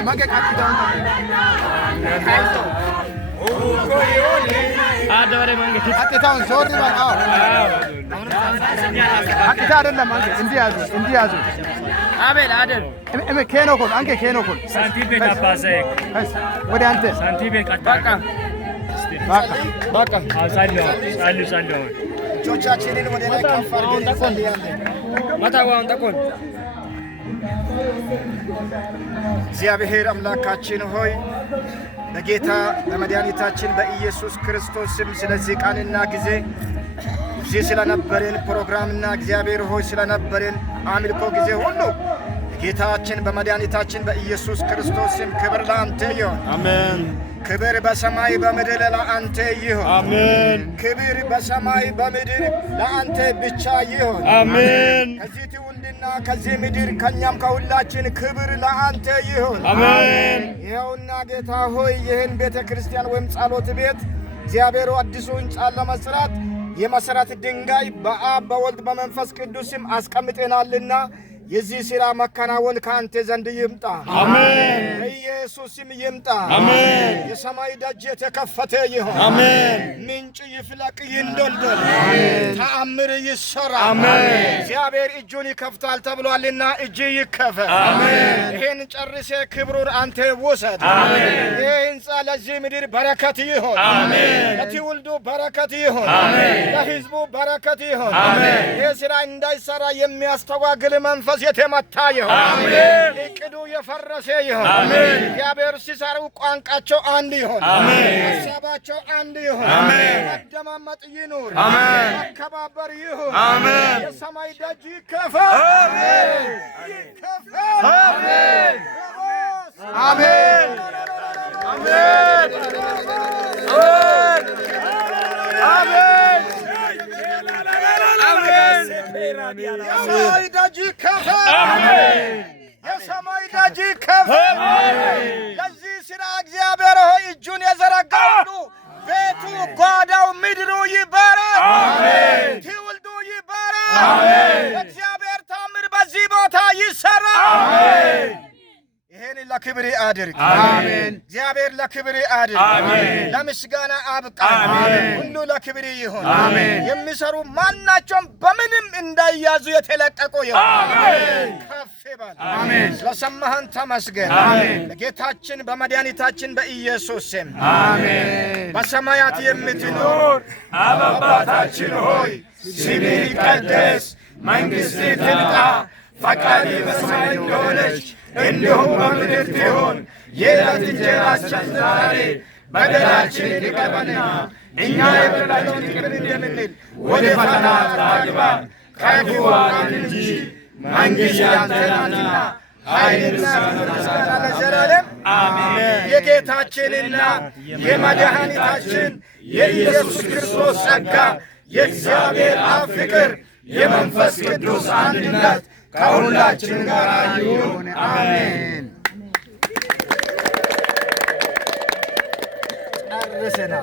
Mange kaki down. Adore mange. Hati down sorry man out. Hati አይደለም አንተ እንዲያዙ አቤል አይደል እመ ከኖኮን አንተ ከኖኮን ሳንቲቤ ካባዘ ወደ አንተ ሳንቲቤ ቀጣቃ በቃ አሳለው እጆቻችንን ወደ ላይ ከፍ አድርገን እንጸልያለን። ማታዋን ተቆን እግዚአብሔር አምላካችን ሆይ በጌታ በመድኃኒታችን በኢየሱስ ክርስቶስ ስም ስለዚህ ቃልና ጊዜ እዚህ ስለነበረን ፕሮግራምና እግዚአብሔር ሆይ ስለነበረን አምልኮ ጊዜ ሁሉ ጌታችን በመድኃኒታችን በኢየሱስ ክርስቶስ ስም ክብር ለአንተ ይሁን። አሜን። ክብር በሰማይ በምድር ለአንተ ይሁን። አሜን። ክብር በሰማይ በምድር ለአንተ ብቻ ይሁን። አሜን። ከዚህ ትውልድና ከዚህ ምድር ከኛም ከሁላችን ክብር ለአንተ ይሁን። አሜን። ይኸውና ጌታ ሆይ ይህን ቤተ ክርስቲያን ወይም ጸሎት ቤት እግዚአብሔር አዲሱ ሕንጻን ለመስራት የመሰረት ድንጋይ በአብ በወልድ በመንፈስ ቅዱስም አስቀምጠናልና የዚህ ሥራ መከናወን ከአንተ ዘንድ ይምጣ። አሜን። በኢየሱስም ይምጣ። አሜን። የሰማይ ደጅ የተከፈተ ይሁን። አሜን። ምንጭ ይፍለቅ ይንዶልዶል። አሜን። ተአምር ይሰራ። አሜን። እግዚአብሔር እጁን ይከፍታል ተብሏልና እጅ ይከፈት። አሜን። ይህን ጨርሴ ክብሩን አንተ ውሰድ። አሜን። ይህ ሕንጻ ለዚህ ምድር በረከት ይሁን። አሜን። ለትውልዱ በረከት ይሁን። አሜን። ለሕዝቡ በረከት ይሁን። አሜን። ይህ ሥራ እንዳይሰራ የሚያስተጓግል መንፈስ የተመታ ይሁን። አሜን። እቅዱ የፈረሰ ይሁን። አሜን። እግዚአብሔር ሲሰሩ ቋንቋቸው አንድ ይሁን። አሜን። ሐሳባቸው አንድ ይሁን። አሜን። መደማመጥ ይኑር። አሜን። መከባበር ይሁን። አሜን። የሰማይ ደጅ ይከፈት። አሜን። ይከፈት። አሜን። አሜን። አሜን። የሰማይ ደጅ ይከፈት። የሰማይ ደጅ ይከፈት። ለዚህ ሥራ እግዚአብሔር ሆይ እጁን የዘረጋ ሁሉ ቤቱ፣ ጓዳው፣ ምድሩ ይባረክ። ትውልዱ ይባረክ። እግዚአብሔር ታምር በዚህ ቦታ ይሰራ። ይሄን ለክብር አድርግ። አሜን። እግዚአብሔር ለክብር አድርግ። አሜን። ለምስጋና አብቃ። አሜን። ሁሉ ለክብር ይሁን። አሜን። የሚሰሩ ማናቸውም በምንም እንዳይያዙ የተለቀቁ ይሁን። አሜን። ከፍ ይበል። አሜን። ስለሰማህን ተመስገን። አሜን። በጌታችን በመድኃኒታችን በኢየሱስ ስም አሜን። በሰማያት የምትኖር አባታችን ሆይ ስምህ ይቀደስ፣ መንግሥትህ ትምጣ፣ ፈቃድህ በሰማይ እንደሆነች እንዲሁም በምድር ትሁን። የዕለት እንጀራችንን ዛሬ በደላችንን ይቅር በለን እኛ የበደልነውን ይቅር እንደምንል፣ ወደ ፈተና አታግባን ከክፉ አድነን እንጂ መንግሥት ያንተ ናትና ኃይልና ምስጋና ለዘላለም አሜን። የጌታችንና የመድኃኒታችን የኢየሱስ ክርስቶስ ጸጋ፣ የእግዚአብሔር አብ ፍቅር፣ የመንፈስ ቅዱስ አንድነት ከሁላችን ጋር ይሁን። አሜን። ጨርሰናል።